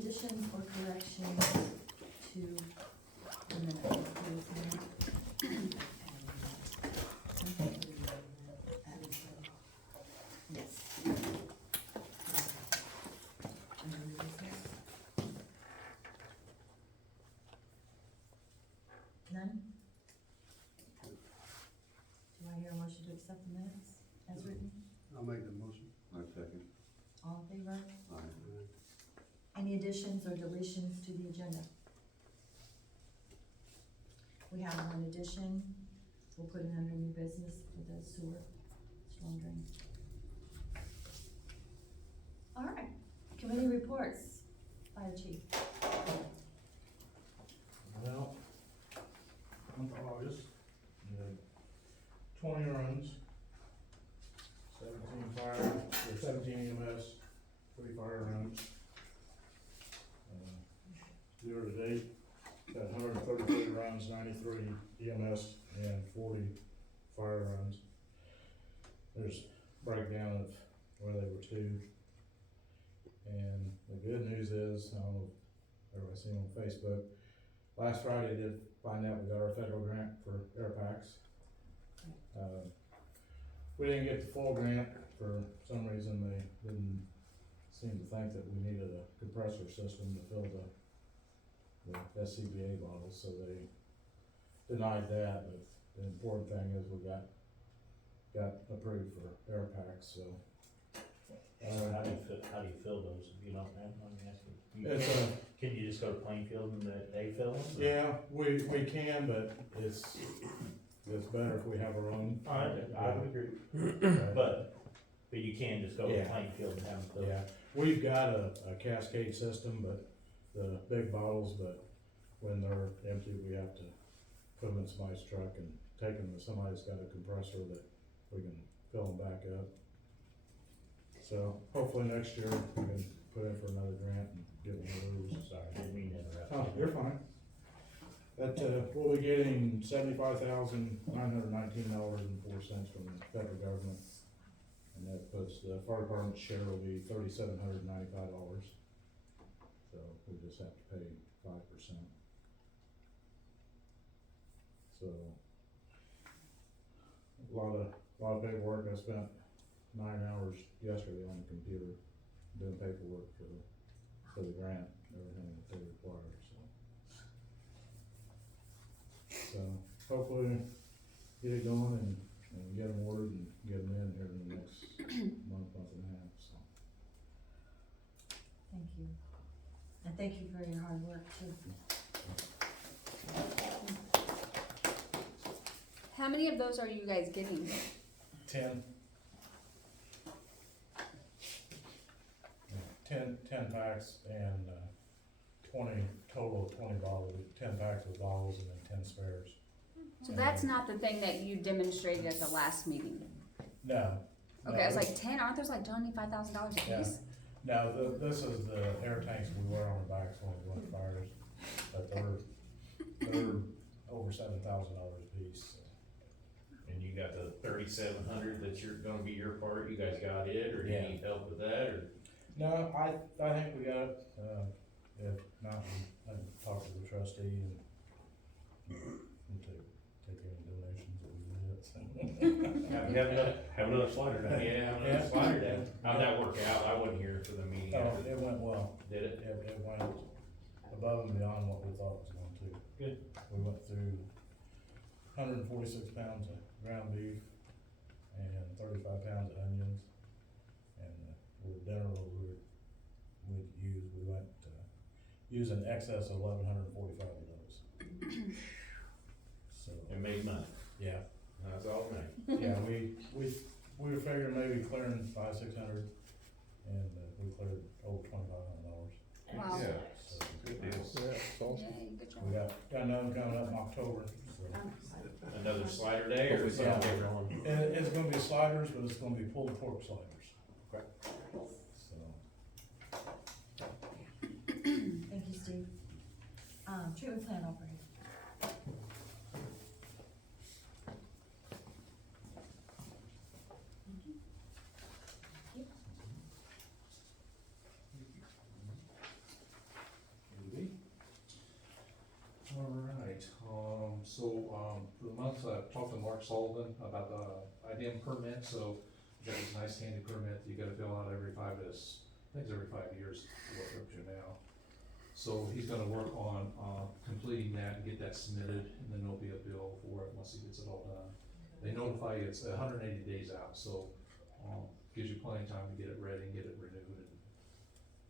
additions or corrections to the minutes? Yes. None? Do I hear a motion to accept the minutes as written? I'll make the motion. I second. All in favor? Aye. Any additions or deletions to the agenda? We have one addition, we'll put it under new business for the sewer storm drain. All right, committee reports, fire chief. Well, month of August, we had 20 runs, 17 EMS, 3 fire runs. Year to date, got 133 runs, 93 EMS, and 40 fire runs. There's a breakdown of where they were to. And the good news is, I don't know if everybody's seen on Facebook, last Friday I did find out we got our federal grant for air packs. We didn't get the full grant. For some reason they didn't seem to think that we needed a compressor system to fill the SCBA bottles, so they denied that, but the important thing is we got approved for air packs, so. How do you fill those, if you don't have, let me ask you? Can you just go to Plainfield and they fill them? Yeah, we can, but it's better if we have our own. I would agree, but you can just go to Yeah. Plainfield and have them filled. Yeah, we've got a cascade system, but the big bottles, but when they're empty, we have to put them in somebody's truck and take them to somebody that's got a compressor that we can fill them back up. So hopefully next year we can put in for another grant and get one of those. Sorry, didn't mean to interrupt. Oh, you're fine. That, we'll be getting $75,919.04 from the federal government. And that puts the fire department's share will be $3,795. So we just have to pay 5%. So a lot of paperwork. I spent 9 hours yesterday on the computer doing paperwork for the grant, everything that they require, so hopefully get it going and get them ordered and get them in here in the next month and a half, so. Thank you. And thank you for your hard work too. How many of those are you guys getting? 10 packs and 20 total of 20 bottles, 10 packs with bottles and then 10 spares. So that's not the thing that you demonstrated at the last meeting? No. Okay, I was like, 10, aren't those like $25,000 a piece? No, this is the air tanks we wear on our backs when we run fires, but they're over $7,000 a piece. So. And you got the 3,700 that's gonna be your part, you guys got it, or do you Yeah. need help with that, or? No, I think we got it. If not, I can talk to the trustee and take any donations that we get. Have another slider down. Yeah, have another slider down. How'd that work out? I wasn't here for the meeting. Oh, it went well. Did it? It went above and beyond what we thought it was going to. Good. We went through 146 pounds of ground beef and 35 pounds of onions. And with dinner we went use in excess of 1,145 of those. So, It made money. yeah. That's all it made. Yeah, we were figuring maybe clearing $500-600, and we cleared over $2,500. Wow. Yeah. So Good deal. Yeah, that's awesome. Yay, good job. we got another coming up in October. So. Another slider day or Yeah. something? And it's gonna be sliders, but it's gonna be pulled pork sliders. Okay. So, Thank you, Steve. Treatment plant operator. Mark Sullivan about the IDM permit, so we got this nice handy permit that you gotta fill out every 5 years, I think it's every 5 years, what we're up to now. So he's gonna work on, completing that and get that submitted, and then there'll be a bill for it once he gets it all done. They notify you it's 180 days out, so, gives you plenty of time to get it ready and get it renewed, and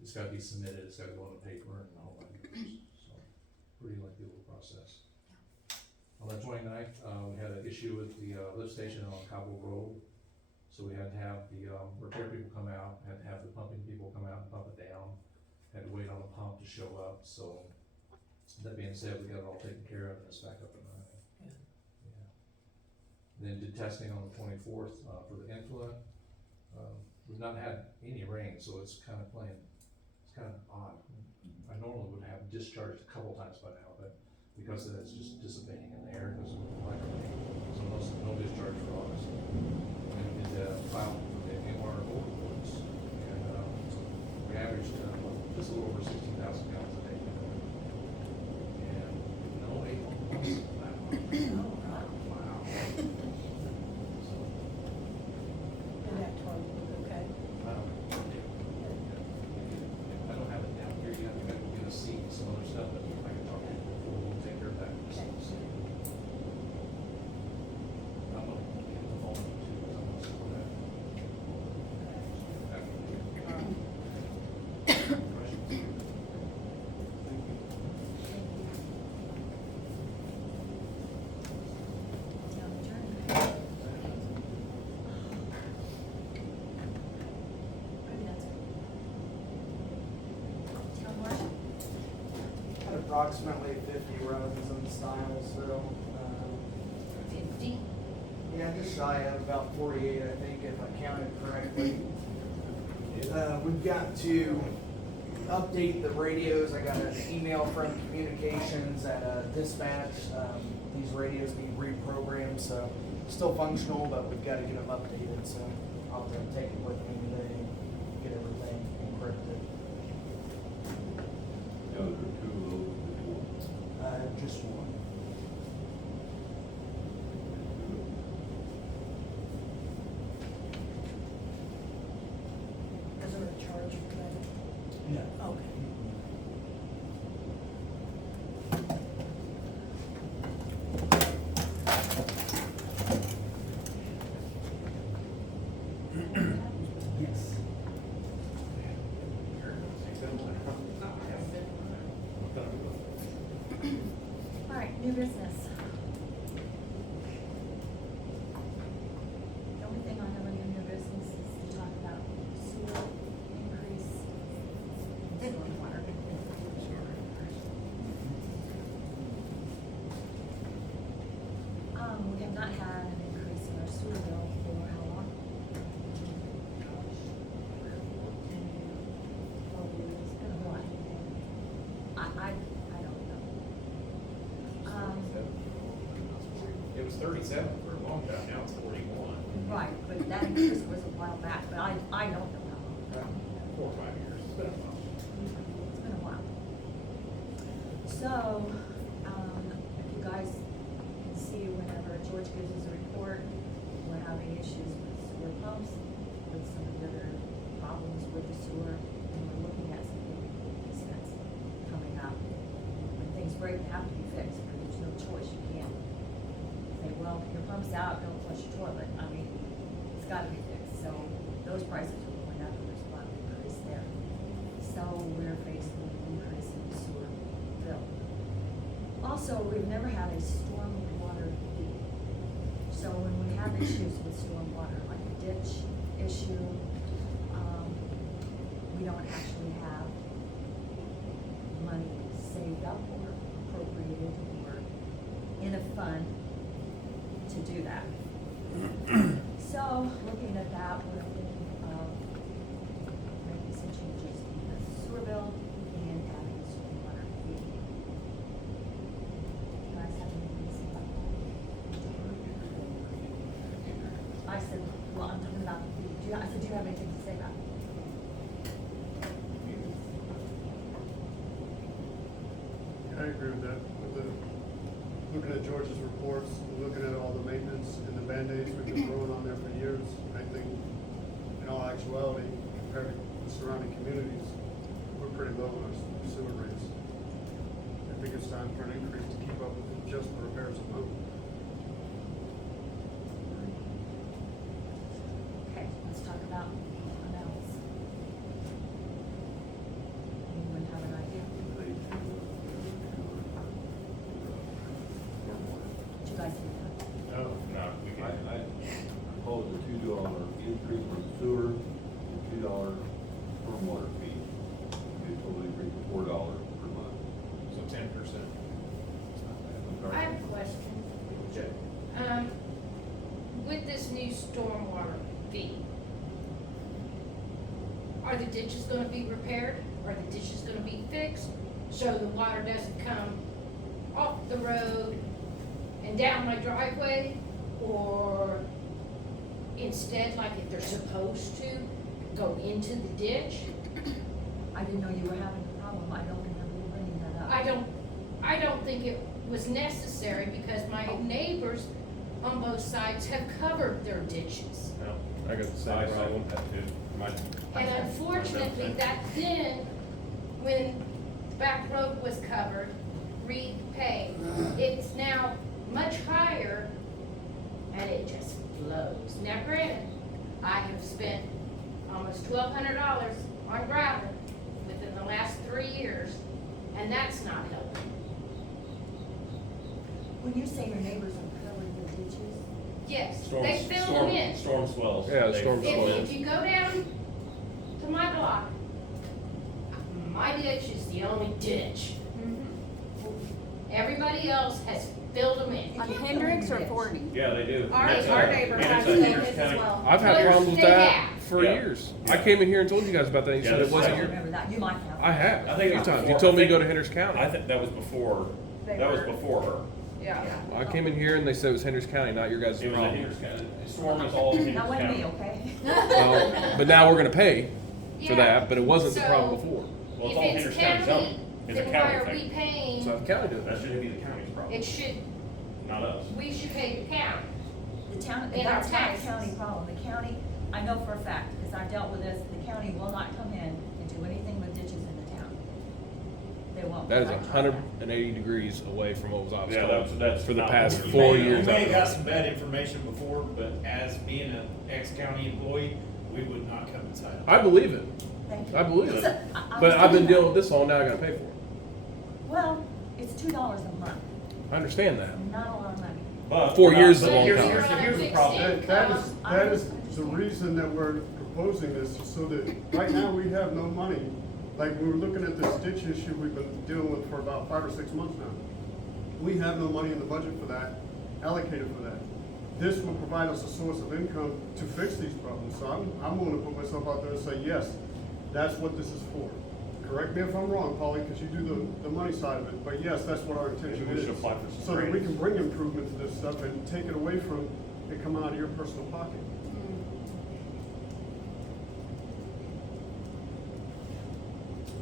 it's gotta be submitted, it's gotta go on the paper and all that, so, pretty lengthy little process. On the 29th, we had an issue with the, lift station on Cabo Road, so we had to have the, repair people come out, had to have the pumping people come out and pump it down, had to wait on the pump to show up, so, that being said, we got it all taken care of and it's back up and running. Yeah. Then did testing on the 24th, for the influent. We've not had any rain, so it's kind of odd. I normally would have discharged a couple times by now, but because of that, it's just dissipating in the air because of the lack of rain. So no discharge for August. And we did file for the MR overboards, and we averaged just a little over 16,000 gallons a day. And no 8 months. Wow. So, And that toilet, okay? I don't have it down here yet, we gotta get a seat and some other stuff, but I can talk to you before, we'll take care of that. Okay. I'm gonna get the phone too, because I'm gonna support that. Town attorney. Maybe that's it. Town marshal. Had approximately 50 runs in Stilesville. 50. Yeah, just shy of about 48, I think, if I counted correctly. We've got to update the radios. I got an email from communications at dispatch. These radios need reprogrammed, so still functional, but we've got to get them updated. So I'll have to take it with me today and get everything encrypted. The other two of those, Just one. Is there a charge for that? No. Okay. Yes. All right, new business. The only thing I have on new business is to talk about sewer increase and stormwater. We have not had an increase in our sewer bill for how long? Oh, it's been a while. I don't know. It was 37 for a long time, now it's 41. Right, but that increase was a while back, but I don't know how long. 4 or 5 years, it's been a while. It's been a while. So, if you guys can see whenever George gives us a report, we're having issues with sewer pumps, with some of the other problems with the sewer, and we're looking at some big expense coming up. When things break, they have to be fixed, or there's no choice, you can't say, well, your pump's out, don't flush your toilet. I mean, it's gotta be fixed, so those prices are going up, and there's a lot of increase there. So we're facing an increase in the sewer bill. Also, we've never had a storm water fee. So when we have issues with storm water, like a ditch issue, we don't actually have money saved up or appropriated or in a fund to do that. So, looking at that, we're thinking of making some changes in the sewer bill and adding a stormwater fee. You guys have anything to say about that? I said, well, I'm talking about the fee. I said, do you have anything to say about it? I agree with that, with the looking at George's reports, looking at all the maintenance and the Band-Aids we've been throwing on there for years, I think in all actuality, compared to the surrounding communities, we're pretty low on our sewer rates. I think it's time for an increase to keep up with just the repairs alone. Okay, let's talk about amounts. Anyone have an idea? Did you guys hear that? No, we I propose a $2 increase on sewer and $2 stormwater fee. It totally brings $4 per month. So 10%. I'm I have sorry. a question. Okay. With this new stormwater fee, are the ditches gonna be repaired? Are the ditches gonna be fixed? So the water doesn't come off the road and down my driveway? Or instead, like if they're supposed to, go into the ditch? I didn't know you were having a problem. I don't remember you bringing that up. I don't think it was necessary because my neighbors on both sides have covered their ditches. I got the same problem. And unfortunately, back then, when the back road was covered, repaved, it's now much higher and it just flows. Now granted, I have spent almost $1,200 on gravel within the last 3 years, and that's not helping. When you say your neighbors are covering the ditches, Yes, they fill them in. Storm swells. Yeah, storm swells. If you go down to my block, my ditch is the only ditch. Everybody else has filled them in. On Hendricks or 40? Yeah, they do. Our- And it's our a- neighbor and has it's a to Hendricks his as County- well. I've had problems with They that have. for Yeah. years. Yeah. I came in here and told you guys about that. You Yeah, said it that's wasn't I right. your. remember that. You might have. I have. I think it a was few times. You before- told me I to go to think- Hendricks County. I think that was before, that was before her. Yeah. I came in here and they said it was Hendricks County, not your guys' It was a problem. Hendricks County. Storm is all Hendricks That wasn't me, County. okay? But now we're gonna pay for Yeah. that, but it wasn't the So- problem before. Well, it's If all it's Hendricks County's county, own. It's a then why county are we thing. paying? So the county did That it. shouldn't be the county's problem, It should, not us. we should pay the county. The town, In our that's not a taxes. county problem. The county, I know for a fact, because I've dealt with this, the county will not come in and do anything with ditches in the town. They won't. That is I've tried 180 degrees away from what I was Yeah, told that's for the not past what we- 4 We years. may I've have been got on. some bad information before, but as being an ex-county employee, we would not come inside. I believe it. Thank you. I believe it. So, I But was I've been thinking dealing with this all now. I gotta pay for it. that. Well, it's $2 a month, I understand that. not a lot of money. But 4 we're not- years is a but long here's- time. Here's the problem. That is the reason that we're proposing this, so that right now we have no money. Like, we were looking at this ditch issue we've been dealing with for about 5 or 6 months now. We have no money in the budget for that, allocated for that. This will provide us a source of income to fix these problems, so I'm willing to put myself out there and say, yes, that's what this is for. Correct me if I'm wrong, Paulie, because you do the money side of it, but yes, that's what our intention Maybe we is. should apply for some So that we grants. can bring improvement to this stuff and take it away from it coming out of your personal pocket.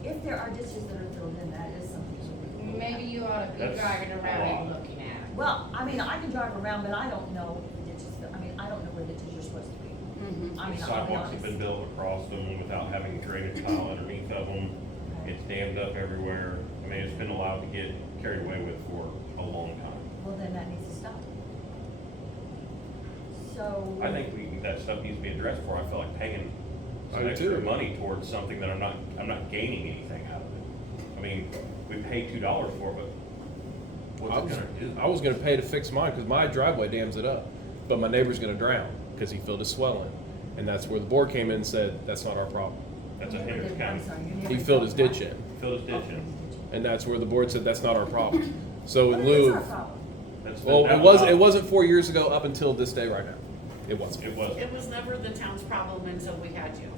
If there are ditches that are filled in, that is something that we can look at. Maybe you ought to be That's driving around and looking at it. Well, I mean, I can drive around, but I don't know if the ditches, I mean, I don't know where the ditches are supposed to be. I mean, I'll be Sidewalks have honest. been built across them without having drainage tile underneath of them. It's dammed up everywhere. I mean, it's been allowed to get carried away with for a long time. Well, then that needs to stop. So. I think that stuff needs to be addressed before I feel like paying I some do extra too. money towards something that I'm not gaining anything out of it. I mean, we paid $2 for it, but I what's was, it gonna do? I was gonna pay to fix mine because my driveway dams it up, but my neighbor's gonna drown because he filled his swell in, and that's where the board came in and said that's not our problem. That's a You never Hendricks did- I'm County. sorry, you never He did filled his what? ditch in, Fill his ditch Okay, in. his ditch. and that's where the board said that's not our problem. So in But it is lieu, our problem. well, That it was not- it wasn't 4 years ago up until this day right now. It wasn't. It was. It was never the town's problem until we had you.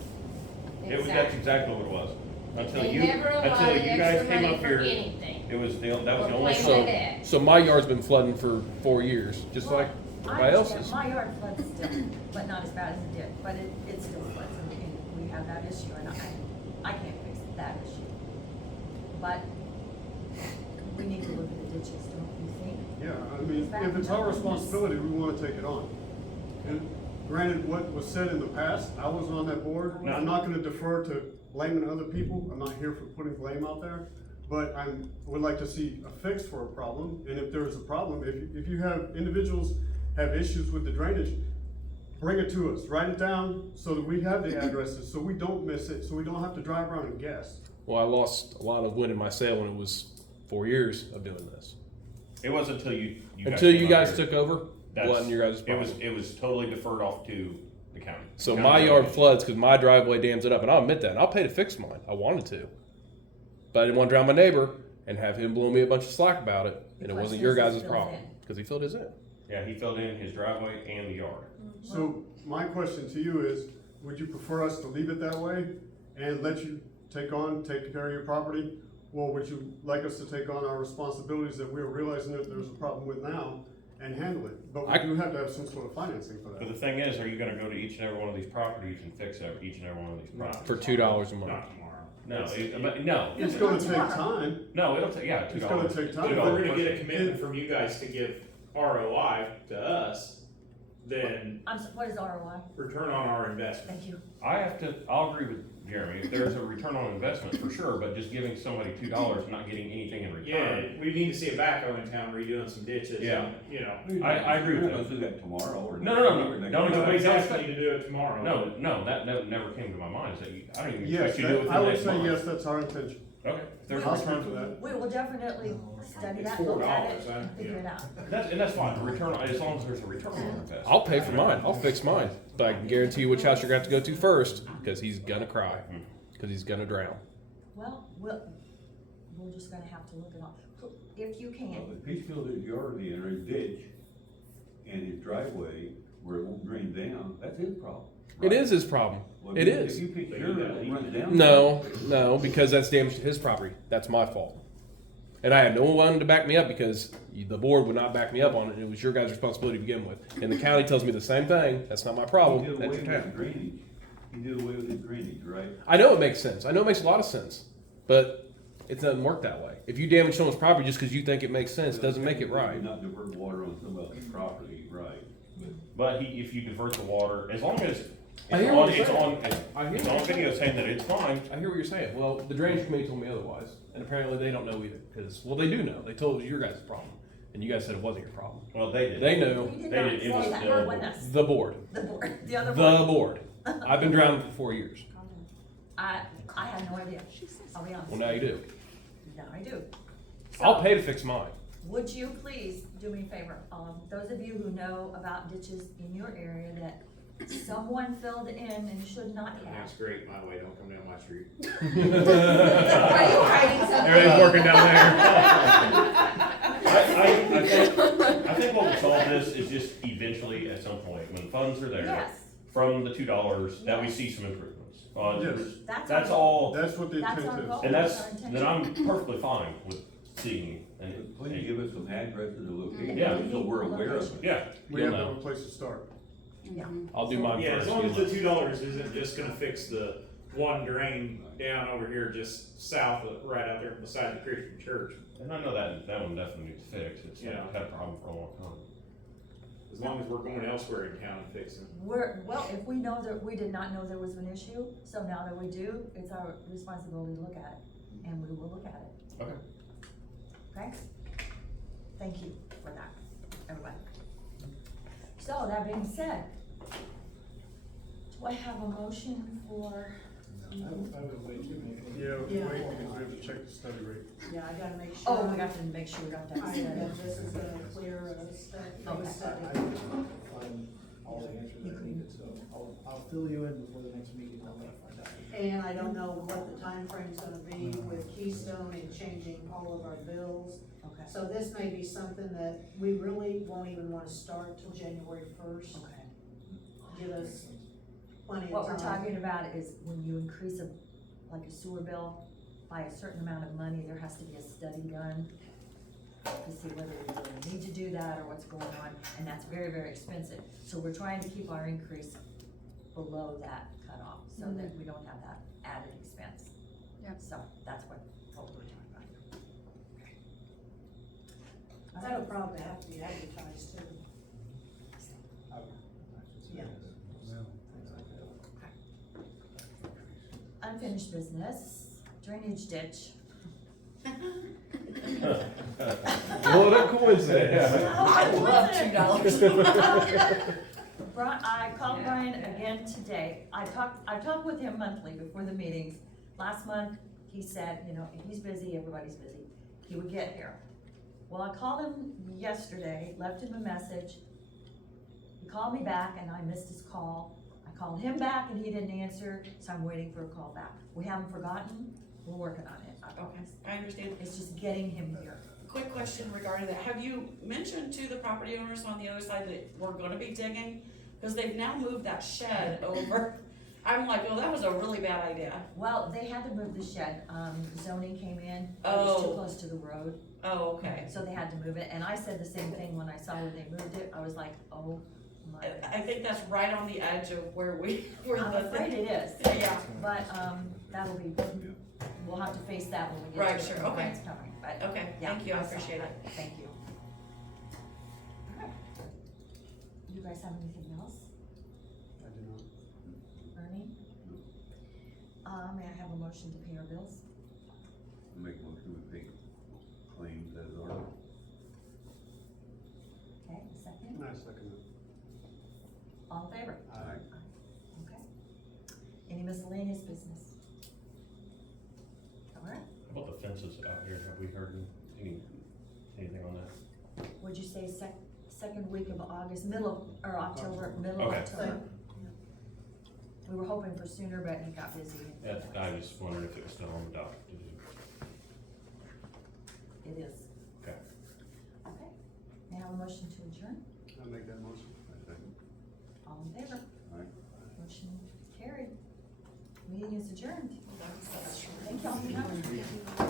That's exactly what it was. Until They you, never until allotted you guys extra came money up for here, anything. that was the only Or time. blame So, it. so my yard's been flooding for 4 years, just Well, like I everybody understand. else's. My yard floods still, but not as bad as it did, but it still floods, and we have that issue, and I can't fix that issue. But we need to look at the ditches, don't you think? Yeah, I mean, if it's our responsibility, we wanna take it on. And granted, what was said in the past, I wasn't on that board, and I'm not gonna defer to blaming other people, I'm not here for putting blame out there. But would like to see a fix for a problem, and if there is a problem, if you have individuals have issues with the drainage, bring it to us, write it down, so that we have the addresses, so we don't miss it, so we don't have to drive around and guess. Well, I lost a lot of wind in my sail when it was 4 years of doing this. It wasn't until you Until you came guys up here. took over, That's- wasn't your guys' problem. It was totally deferred off to the county. So County my yard drainage. floods because my driveway dams it up, and I'll admit that. And I'll pay to fix mine. I wanted to, but I didn't want to drown my neighbor and have him blow me a bunch of slack about it. And it Because wasn't your his guys' is filled problem in. because he filled his in. Yeah, he filled in his driveway and the yard. So my question to you is, would you prefer us to leave it that way and let you take care of your property? Or would you like us to take on our responsibilities that we're realizing that there's a problem with now and handle it? But we do have to have some sort of financing for But that. the thing is, are you gonna go to each and every one of these properties and fix each and every one of these properties? For $2 a month. Not tomorrow. No, but no, It's gonna take time. no, it'll take, yeah, $2. It's gonna take time. If $2 we're gonna get a per- commitment from you guys to give ROI to us, then What is ROI? return on our investment. Thank you. I'll agree with Jeremy, if there's a return on investment, for sure, but just giving somebody $2 and not getting anything in Yeah, return. we need to see a backhoe in town redoing some ditches Yeah. and, you know. I agree with We're that. not gonna do that tomorrow or. No, next no, week. Nobody's no, asking you to do it tomorrow. No, that never came to my mind, is that I don't even Yes, expect you to do it within I the would next say month. yes, that's our intention. Okay, if there's a I'll speak return to that. We will definitely study It's that, look at $4, it, and figure it out. and that's fine, return, as long as there's a return on investment. I'll pay for mine. I'll fix mine. But I can guarantee you which house you're going to have to go to first because he's gonna cry because he's gonna drown. Well, we're just gonna have to look it up. If you Well, can, if he's filled his yard in or his ditch and his driveway where it won't drain down, that's his problem. It right? is his problem. Well, It if is. you pick yours up and run it down. No, because that's damage to his property. That's my fault. And I had no one to back me up because the board would not back me up on it. It was your guys' responsibility to begin with. And the county tells me the same thing. That's not my problem. He did That's away your with his town. drainage. He did away with his drainage, right? I know it makes sense. I know it makes a lot of sense. But it doesn't work that way. If you damage someone's property just because you think it makes sense, doesn't make it right. Not divert water on somebody else's property, right? But if you divert the water, as long as I hear what you're it's saying. on, I hear it's what on you're video saying. saying that it's fine, I hear what you're saying. Well, the drainage committee told me otherwise, and apparently they don't know either. Because they do know. They told it was your guys' problem, and you guys said it wasn't your problem. well, they did. They knew. we did They not did- it say was that, the- not with us, The board. the board, the other The board. board. I've been drowning for 4 years. I had no idea, I'll be honest. Well, now you do. Now I do. I'll So, pay to fix mine. would you please do me a favor, those of you who know about ditches in your area that someone filled in and should not have. That's great, by the way, don't come down my street. Are you hiding something? Everything's working down there. I think what will solve this is just eventually, at some point, when funds are there, Yes, from the $2, that we Yes. see some improvements. Yes. That's all, That's what the That's intent our is. goal. and That's that's, our intention. then I'm perfectly fine with seeing, and, Please give us some addresses and locations, Yeah. so we're aware of it. yeah, We you'll have know. no place to start. yeah. I'll do mine Yeah, first. as long as the you know. $2 isn't just gonna fix the one drain down over here just south of, right out there beside the Christian church. And I know that one definitely needs fixed, it's Yeah. had a problem for a long time. As long as we're going elsewhere in town and fixing. Well, if we know that, we did not know there was an issue, so now that we do, it's our responsibility to look at it, and we will look at it, Okay. okay? Thank you for that, everybody. So, that being said, do I have a motion for, Yeah, Yeah. wait, because we have to check the study rate. Yeah, I gotta make sure. oh, we got to make sure we got that I set know up. this is a clear, study. Okay. Find all the answers I needed, so I'll fill you in before the next meeting, I'll find out. And I don't know what the timeframe's gonna be with Keystone and changing all of our bills. Okay, So this may be something that we really won't even wanna start till January first. okay. Give us plenty of time. What we're talking about is when you increase like a sewer bill by a certain amount of money, there has to be a study done to see whether we really need to do that or what's going on, and that's very, very expensive. So we're trying to keep our increase below that cutoff, so that we don't have that added expense. Yep. So that's what we're talking about. That'll probably have to be advertised too. Yeah. Unfinished business, drainage ditch. What a coincidence. I love $2. I called Brian again today. I talk with him monthly before the meetings. Last month, he said, you know, if he's busy, everybody's busy. He would get here. Well, I called him yesterday, left him a message. He called me back and I missed his call. I called him back and he didn't answer, so I'm waiting for a call back. We haven't forgotten, we're working on it. I promise. I understand. It's just getting him here. Quick question regarding that. Have you mentioned to the property owners on the other side that we're gonna be digging? Cause they've now moved that shed over. I'm like, oh, that was a really bad idea. Well, they had to move the shed. Zoning came in, it was too Oh. close to the road. Oh, okay. So they had to move it, and I said the same thing when I saw where they moved it. I was like, oh my. I think that's right on the edge of where I'm the. afraid it is. Yeah. But, that'll be, we'll have to face that when we get Right, to it. sure, okay. It's coming, but. Okay, yeah, thank you, I saw appreciate that. it. Thank you. Alright. You guys have anything else? I do not. Ernie? May I have a motion to pay our bills? Make a motion to pay claims as are. Okay, a second. And I second it. All in favor? Aye. Okay. Any miscellaneous business? Alright, How about the fences out here? Have we heard anything on that? would you say second week of August, middle, or October, middle of Okay. October? We were hoping for sooner, but he got busy. Yeah, I just wondered if it was still on the docket to do. It is. Okay. Okay. May I have a motion to adjourn? I'll make that motion. I second. All in favor? Aye. Motion carried. Meeting is adjourned. Thank y'all for coming.